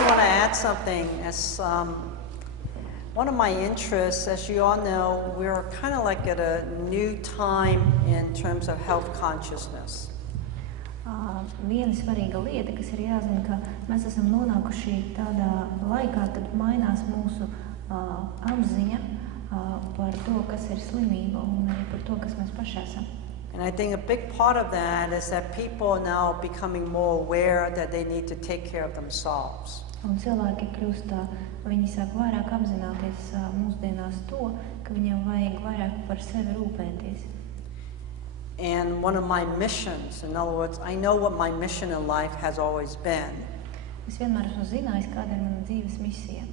just want to add something. As one of my interests, as you all know, we're kind of like at a new time in terms of health consciousness. Viena svarīga lieta, kas ir jāzina, ka mēs esam nonākuši tādā laikā, kad mainās mūsu apziņa par to, kas ir slimība un arī par to, kas mēs paši esam. And I think a big part of that is that people are now becoming more aware that they need to take care of themselves. Un cilvēki kļūst, viņi sāk vairāk apzināties mūsdienās to, ka viņiem vajag vairāk par sevi rūpēties. And one of my missions, in other words, I know what my mission in life has always been. Es vienmēr esmu zinājis, kāda ir mana dzīves misija.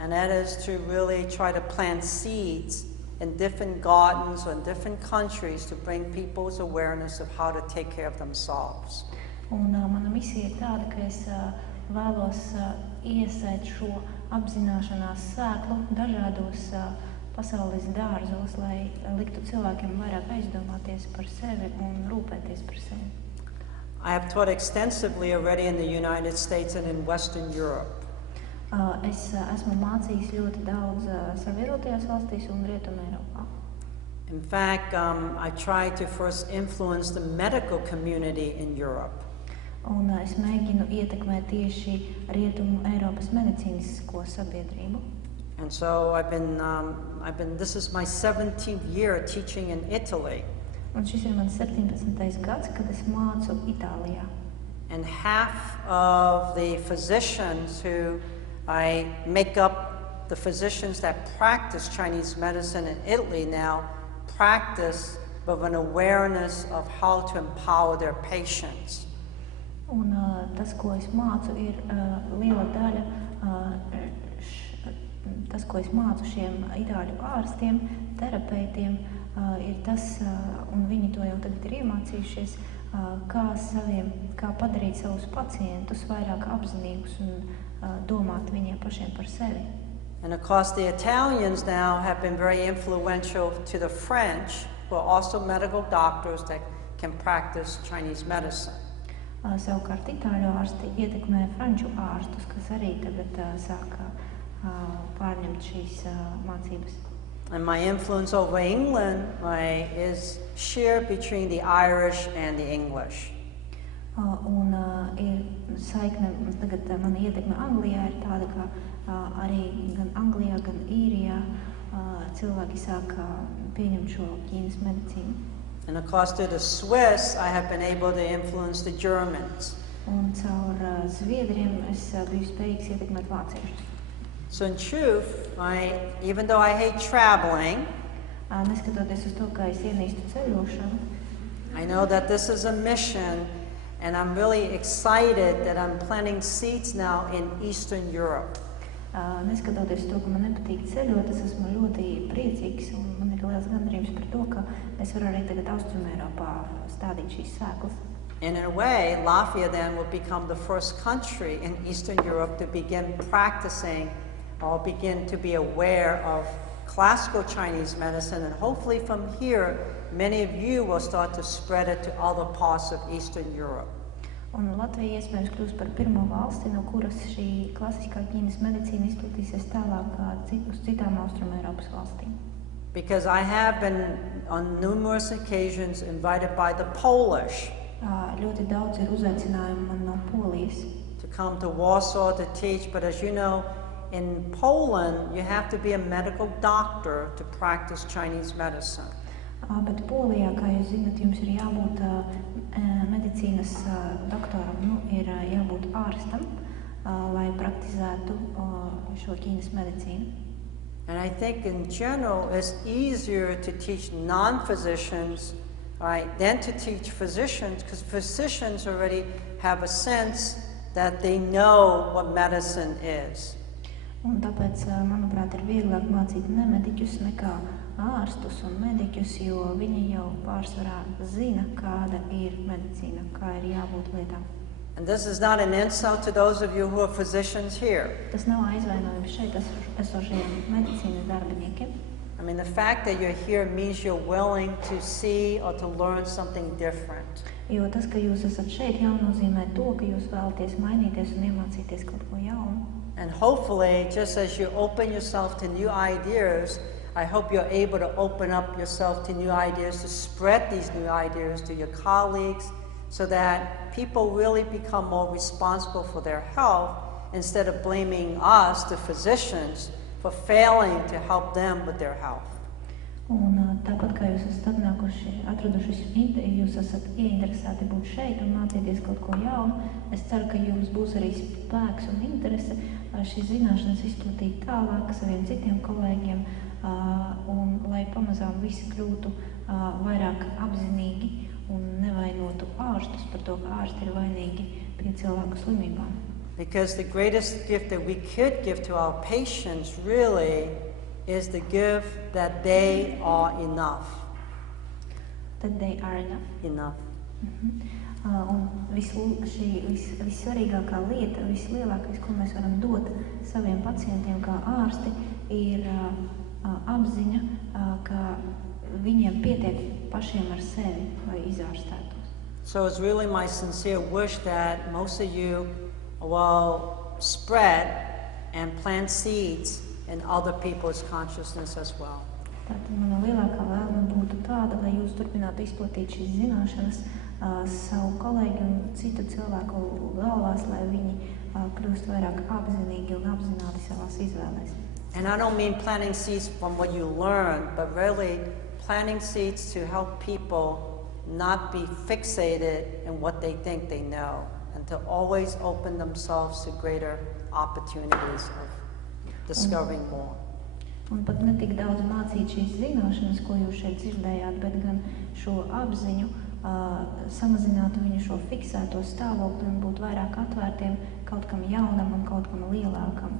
And that is to really try to plant seeds in different gardens or in different countries to bring people's awareness of how to take care of themselves. Un mana misija ir tāda, ka es vēlos iesēt šo apzināšanās sēklu dažādos pasaules dārzos, lai liktu cilvēkiem vairāk aizdomāties par sevi un rūpēties par sevi. I have taught extensively already in the United States and in Western Europe. Es esmu mācījis ļoti daudz Savienotajās valstīs un Rietumē Eiropā. In fact, I tried to first influence the medical community in Europe. Un es mēģinu ietekmēt tieši Rietumu Eiropas medicīnisko sabiedrību. And so this is my 17th year teaching in Italy. Un šis ir mans 17. gads, kad es mācu Itālijā. And half of the physicians who I make up, the physicians that practice Chinese medicine in Italy now practice with an awareness of how to empower their patients. Un tas, ko es mācu, ir liela daļa, tas, ko es mācu šiem itāļu ārstiem, terapeitiem, ir tas, un viņi to jau tagad ir iemācījušies, kā padarīt savus pacientus vairāk apzinīgus un domāt viņiem pašiem par sevi. And of course the Italians now have been very influential to the French, who are also medical doctors that can practice Chinese medicine. Savukārt itāļu ārsti ietekmē franču ārstus, kas arī tagad sāk pārņemt šīs mācības. And my influence over England is shared between the Irish and the English. Un ir saikne, tagad mana ietekme Anglijā ir tāda, ka arī gan Anglijā, gan Īrijā cilvēki sāk pieņemt šo Ķīnas medicīnu. And of course, through the Swiss, I have been able to influence the Germans. Un caur Zviedriem es biju spējīgs ietekmēt vāciešus. So in truth, even though I hate traveling, neskatoties uz to, ka es ienīstu ceļošanu, I know that this is a mission, and I'm really excited that I'm planting seeds now in Eastern Europe. Neskatoties to, ka man nepatīk ceļot, es esmu ļoti priecīgs un man ir liels gandarījums par to, ka es varu arī tagad Austrumēropā stādīt šīs sēklas. And in a way, Latvia then will become the first country in Eastern Europe to begin practicing or begin to be aware of classical Chinese medicine, and hopefully from here, many of you will start to spread it to other parts of Eastern Europe. Un Latvija iespējams kļūs par pirmo valsti, no kuras šī klasiskā Ķīnas medicīna izplatīsies tālāk uz citām Austrumēropas valstīm. Because I have been on numerous occasions invited by the Polish Ļoti daudz ir uzaicinājumu man no Polijas. To come to Warsaw to teach, but as you know, in Poland you have to be a medical doctor to practice Chinese medicine. Bet Polijā, kā jūs zināt, jums ir jābūt medicīnas doktoram, ir jābūt ārstam, lai praktizētu šo Ķīnas medicīnu. And I think in general it's easier to teach non-physicians, than to teach physicians, because physicians already have a sense that they know what medicine is. Un tāpēc, manuprāt, ir vieglāk mācīt nemediķus nekā ārstus un mediķus, jo viņi jau pārsvarā zina, kāda ir medicīna, kā ir jābūt lietām. And this is not an insult to those of you who are physicians here. Tas nav aizvainojums šeit esošajiem medicīnas darbiniekiem. I mean, the fact that you're here means you're willing to see or to learn something different. Jo tas, ka jūs esat šeit, jau nozīmē to, ka jūs vēlaties mainīties un iemācīties kaut ko jaunu. And hopefully, just as you open yourself to new ideas, I hope you're able to open up yourself to new ideas, to spread these new ideas to your colleagues, so that people really become more responsible for their health instead of blaming us, the physicians, for failing to help them with their health. Un tāpat kā jūs esat jūs esat ieinteresēti būt šeit un mācīties kaut ko jaunu, es ceru, ka jums būs arī spēks un interese šīs zināšanas izplatīt tālāk saviem citiem kolēģiem, un lai pamazām visi kļūtu vairāk apzinīgi un nevainotu ārstus par to, ka ārsti ir vainīgi pie cilvēku slimībām. Because the greatest gift that we could give to our patients really is the gift that they are enough. That they are enough. Enough. Un vissvarīgākā lieta, vislielākais, ko mēs varam dot saviem pacientiem kā ārsti, ir apziņa, ka viņiem pietiek pašiem ar sevi, lai izārstētos. So it's really my sincere wish that most of you will spread and plant seeds in other people's consciousness as well. Tātad mana lielākā vēlme būtu tāda, lai jūs turpinātu izplatīt šīs zināšanas savu kolēģi un citu cilvēku galvās, lai viņi kļūst vairāk apzinīgi un apzināti savās izvēlēs. And I don't mean planting seeds from what you learn, but really planting seeds to help people not be fixated in what they think they know, and to always open themselves to greater opportunities of discovering more. Un pat ne tik daudz mācīt šīs zināšanas, ko jūs šeit dzirdējāt, bet gan šo apziņu, samazinātu viņu šo fiksēto stāvokli un būt vairāk atvērtiem kaut kam jaunam un kaut kam lielākam.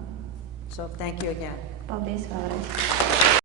So thank you again. Paldies vēlreiz.